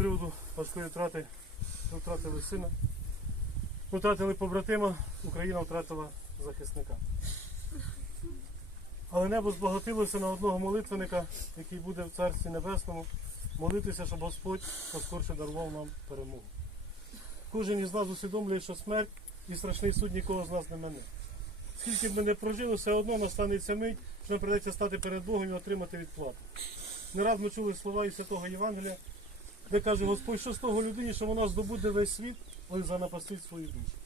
приводу важкої втрати ми втратили сина. Ми втратили побратима, Україна втратила захисника. Але небо збагатилося на одного молитвенника, який буде в Царстві Небесному, молитися, щоб Господь поскорше дарував нам перемогу. Кожен із нас усвідомлює, що смерть і страшний суд нікого з нас не мене. Скільки б ми не прожили, все одно настанеться мить, що нам придеться стати перед Богом і отримати відплату. Не раз ми чули слова із святого Євангелія, де каже Господь, що з того людині, що вона здобуде весь світ, але занапастить свою душу.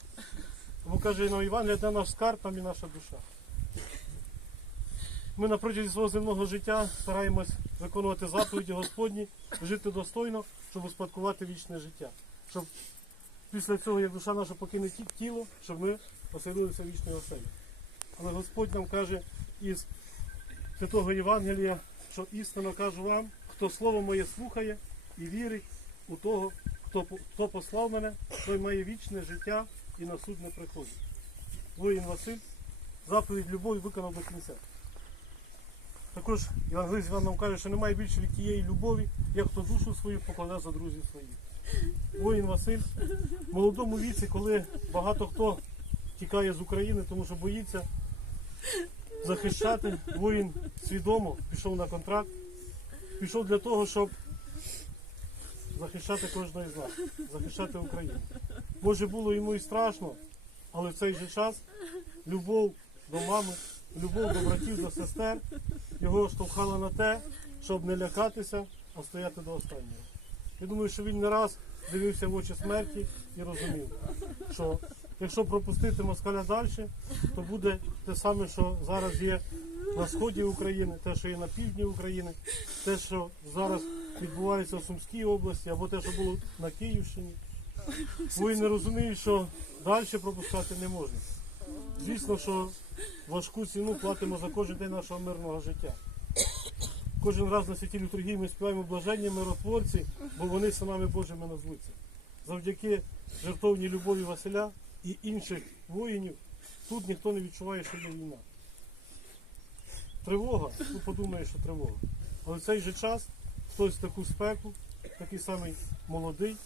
Тому каже на Євангелія, де наш скарб, там і наша душа. Ми на протязі свого земного життя стараємось виконувати заповіді Господні, жити достойно, щоб успадкувати вічне життя. Щоб після цього, як душа наша покине ті- тіло, щоб ми оселилися в вічній оселі. Але Господь нам каже із святого Євангелія, що істинно кажу вам, хто слово моє слухає і вірить у того, хто, хто послав мене, той має вічне життя і на суд не приходить. Воїн Василь заповідь любові виконав до кінця. Також Євангелист Іван нам каже, що немає більше від тієї любові, як хто душу свою покладе за друзів своїх. Воїн Василь в молодому віці, коли багато хто тікає з України, тому що боїться захищати, воїн свідомо пішов на контракт, пішов для того, щоб захищати кожного з нас, захищати Україну. Може було йому і страшно, але в цей же час любов до мами, любов до братів, до сестер його штовхала на те, щоб не лякатися, а стояти до останнього. Я думаю, що він не раз дивився в очі смерті і розумів, що якщо пропустити москаля далі, то буде те саме, що зараз є на сході України, те, що є на півдні України, те, що зараз відбувається в Сумській області, або те, що було на Київщині. Не розуміють, що далі пропускати не можна. Звісно, що важку ціну платимо за кожен день нашого мирного життя. Кожен раз на святі літургії ми співаємо блаженні миротворці, бо вони синами Божими назвуться. Завдяки жертовній любові Василя і інших воїнів тут ніхто не відчуває, що є війна. Тривога, ну подумає, що тривога. Але в цей же час хтось в таку спеку, такий самий молодий,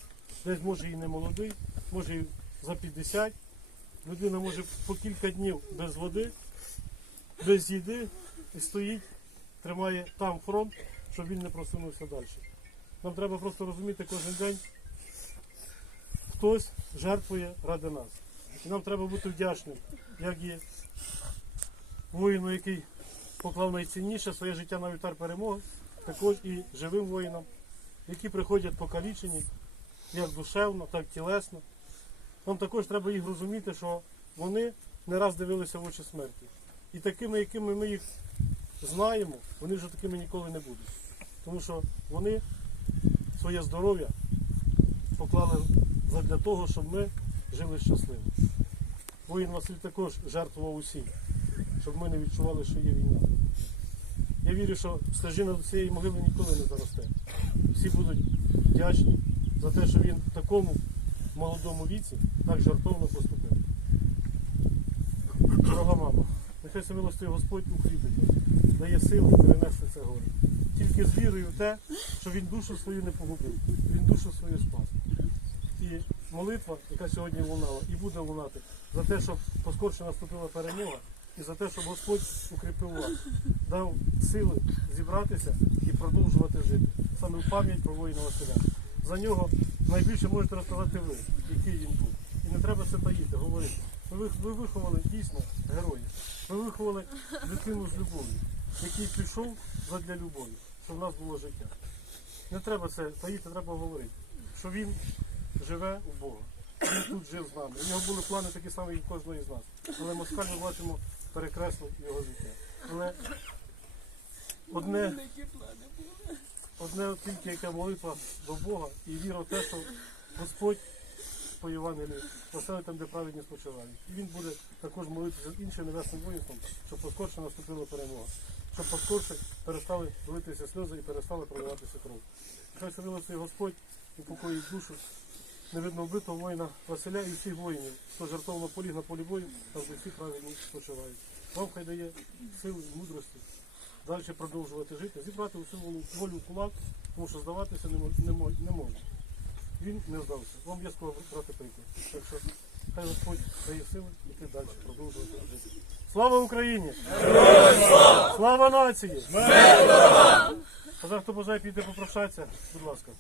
десь може і не молодий, може і за 50. Людина може по кілька днів без води, без їди і стоїть, тримає там фронт, щоб він не просунувся далі. Нам треба просто розуміти кожен день, хтось жертвує ради нас. І нам треба бути вдячним, як є воїну, який поклав найцінніше своє життя на вівтар перемоги, також і живим воїнам, які приходять покалічені, як душевно, так і тілесно. Нам також треба їх розуміти, що вони не раз дивилися в очі смерті. І такими, якими ми їх знаємо, вони вже такими ніколи не будуть. Тому що вони своє здоров'я поклали для того, щоб ми жили щасливо. Воїн Василь також жертвував усім, щоб ми не відчували, що є війна. Я вірю, що стежина до цієї могили ніколи не заросте. Всі будуть вдячні за те, що він в такому молодому віці так жартовно поступив. Дорога мама, нехай се милостивий Господь укріпить, дає сили перенести це горе. Тільки з вірою в те, що він душу свою не погубив, він душу свою спас. І молитва, яка сьогодні лунала, і буде лунати за те, щоб поскорше наступила перемога, і за те, щоб Господь укріпив вас, дав сили зібратися і продовжувати жити. Саме в пам'ять про воїна Василя. За нього найбільше можете розказати ви, який він був. І не треба це таїти, говорити. Ви, ви виховали дійсно героїв. Ви виховали дитину з любов'ю, який пішов задля любові, щоб в нас було життя. Не треба це таїти, треба говорити, що він живе у Бога. Він тут жив з нами. У нього були плани такі самі, як у кожного із нас. Але москаль ми бачимо перекреслив його життя. Але одне, одне тільки яка молитва до Бога і віра в те, що Господь по Євангелію поставить там, де праведні спочивають. І він буде також молитися з іншим небесним воїнством, щоб поскорше наступила перемога. Щоб поскорше перестали литися сльози і перестали проливатися кров. Хай силилося Господь упокоїть душу невидно вбитого воїна Василя і всіх воїнів, хто жертовно поліг на полі бою, там де всі праведні спочивають. Вам хай дає сили мудрості далі продовжувати жити, зібрати усю волю- в кулак, тому що здаватися не, мо- не, мо- не можна. він не здався. Вам є з брати приклад. Так що хай Господь дає сили йти далі, продовжувати жити. Слава Україні! Слава нації! А зараз хто бажає піти попрощатися, будь ласка.